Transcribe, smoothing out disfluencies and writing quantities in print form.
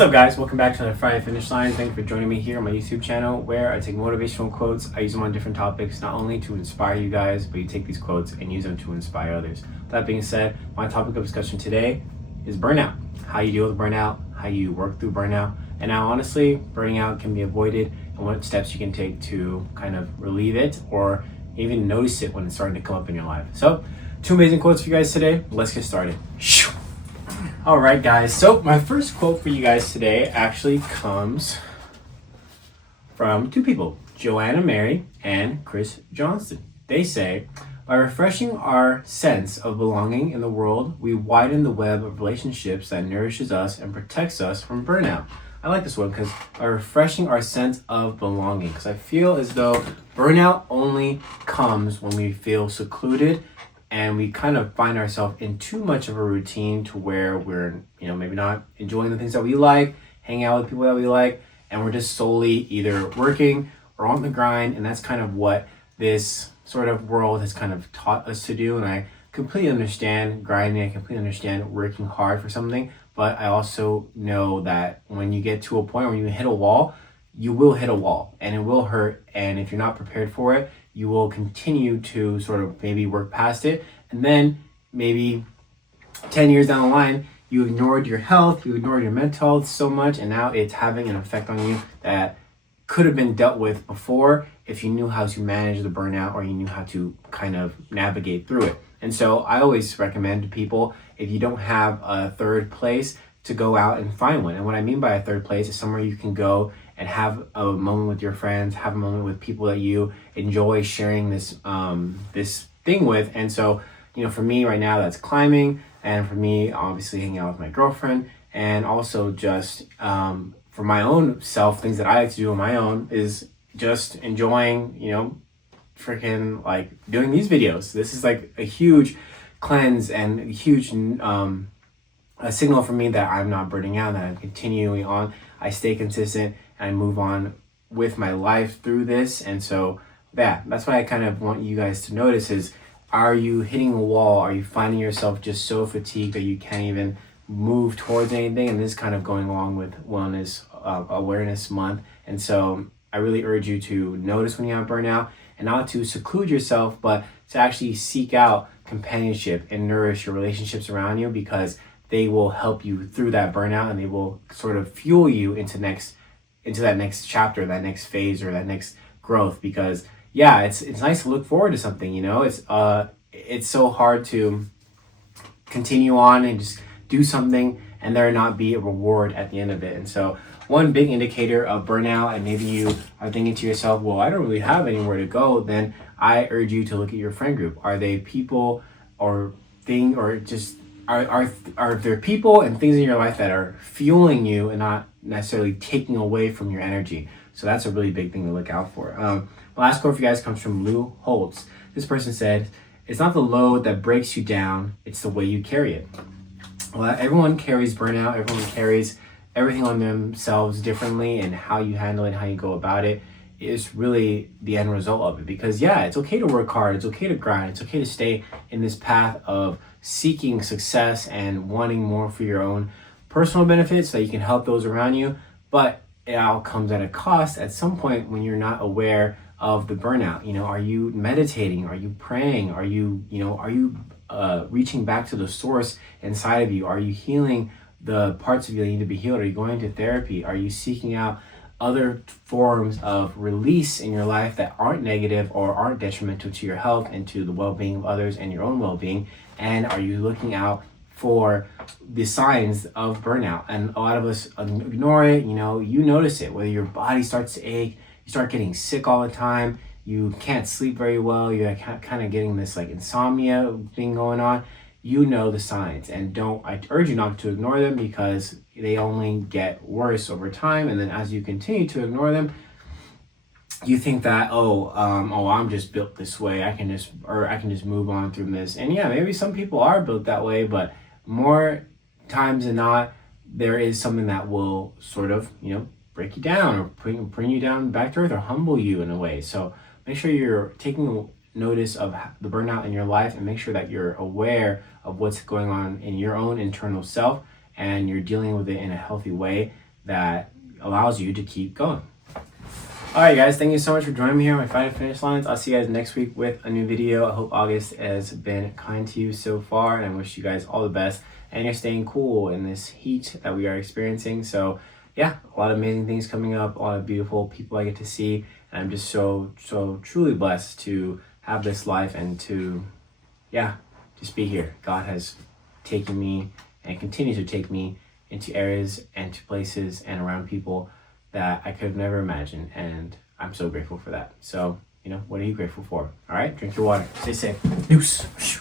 What's up, guys? Welcome back to the Friday Finish Line. Thank you for joining me here on my YouTube channel, where I take motivational quotes. I use them on different topics, not only to inspire you guys, but you take these quotes and use them to inspire others. That being said, my topic of discussion today is burnout. How you deal with burnout, how you work through burnout, and how honestly burning out can be avoided, and what steps you can take to kind of relieve it or even notice it when it's starting to come up in your life. So, two amazing quotes for you guys today. Let's get started. All right, guys. So my first quote for you guys today actually comes from two people, Joanna Mary and Chris Johnston. They say, by refreshing our sense of belonging in the world, we widen the web of relationships that nourishes us and protects us from burnout. I like this one because by refreshing our sense of belonging, because I feel as though burnout only comes when we feel secluded and we kind of find ourselves in too much of a routine to where we're, maybe not enjoying the things that we like, hanging out with people that we like, and we're just solely either working or on the grind. And that's kind of what this sort of world has kind of taught us to do. And I completely understand grinding. I completely understand working hard for something. But I also know that when you get to a point where you hit a wall, you will hit a wall and it will hurt. And if you're not prepared for it, you will continue to sort of maybe work past it. And then maybe 10 years down the line, you ignored your health, you ignored your mental health so much, and now it's having an effect on you that could have been dealt with before if you knew how to manage the burnout or you knew how to kind of navigate through it. And so I always recommend to people, if you don't have a third place, to go out and find one. And what I mean by a third place is somewhere you can go and have a moment with your friends, have a moment with people that you enjoy sharing this this thing with. And so, for me right now, that's climbing, and for me, obviously hanging out with my girlfriend, and also just for my own self, things that I like to do on my own is just enjoying, freaking like doing these videos. This is like a huge cleanse and a huge a signal for me that I'm not burning out, that I'm continuing on. I stay consistent and I move on with my life through this. And so that's what I kind of want you guys to notice is, are you hitting a wall? Are you finding yourself just so fatigued that you can't even move towards anything? And this is kind of going along with Wellness Awareness Month. And so I really urge you to notice when you have burnout and not to seclude yourself, but to actually seek out companionship and nourish your relationships around you, because they will help you through that burnout and they will sort of fuel you into that next chapter, that next phase, or that next growth. Because it's nice to look forward to something, it's so hard to continue on and just do something and there not be a reward at the end of it. And so one big indicator of burnout, and maybe you are thinking to yourself, well, I don't really have anywhere to go, then I urge you to look at your friend group. Are they people or thing, or just are there people and things in your life that are fueling you and not necessarily taking away from your energy? So that's a really big thing to look out for. The last quote for you guys comes from Lou Holtz. This person said, "It's not the load that breaks you down, it's the way you carry it." Well, everyone carries burnout. Everyone carries everything on themselves differently, and how you handle it, how you go about it is really the end result of it. Because it's okay to work hard. It's okay to grind. It's okay to stay in this path of seeking success and wanting more for your own personal benefits so that you can help those around you. But it all comes at a cost at some point when you're not aware of the burnout. Are you meditating? Are you praying? Are you reaching back to the source inside of you? Are you healing the parts of you that need to be healed? Are you going to therapy? Are you seeking out other forms of release in your life that aren't negative or aren't detrimental to your health and to the well-being of others and your own well-being? And are you looking out for the signs of burnout? And a lot of us ignore it. You notice it, whether your body starts to ache, you start getting sick all the time, you can't sleep very well, you're kind of getting this like insomnia thing going on. The signs, and I urge you not to ignore them, because they only get worse over time. And then as you continue to ignore them, you think that, I'm just built this way. I can just move on through this. And maybe some people are built that way, but more times than not, there is something that will sort of, break you down or bring you down back to earth or humble you in a way. So make sure you're taking notice of the burnout in your life, and make sure that you're aware of what's going on in your own internal self and you're dealing with it in a healthy way, that allows you to keep going. All right, guys, thank you so much for joining me here on my Fighting Finish Lines. I'll see you guys next week with a new video. I hope August has been kind to you so far, and I wish you guys all the best. And you're staying cool in this heat that we are experiencing. So yeah, a lot of amazing things coming up, a lot of beautiful people I get to see. And I'm just so truly blessed to have this life and to, yeah, just be here. God has taken me and continues to take me into areas and to places and around people that I could have never imagined, and I'm so grateful for that. So, what are you grateful for? All right, drink your water. Stay safe. Deuce.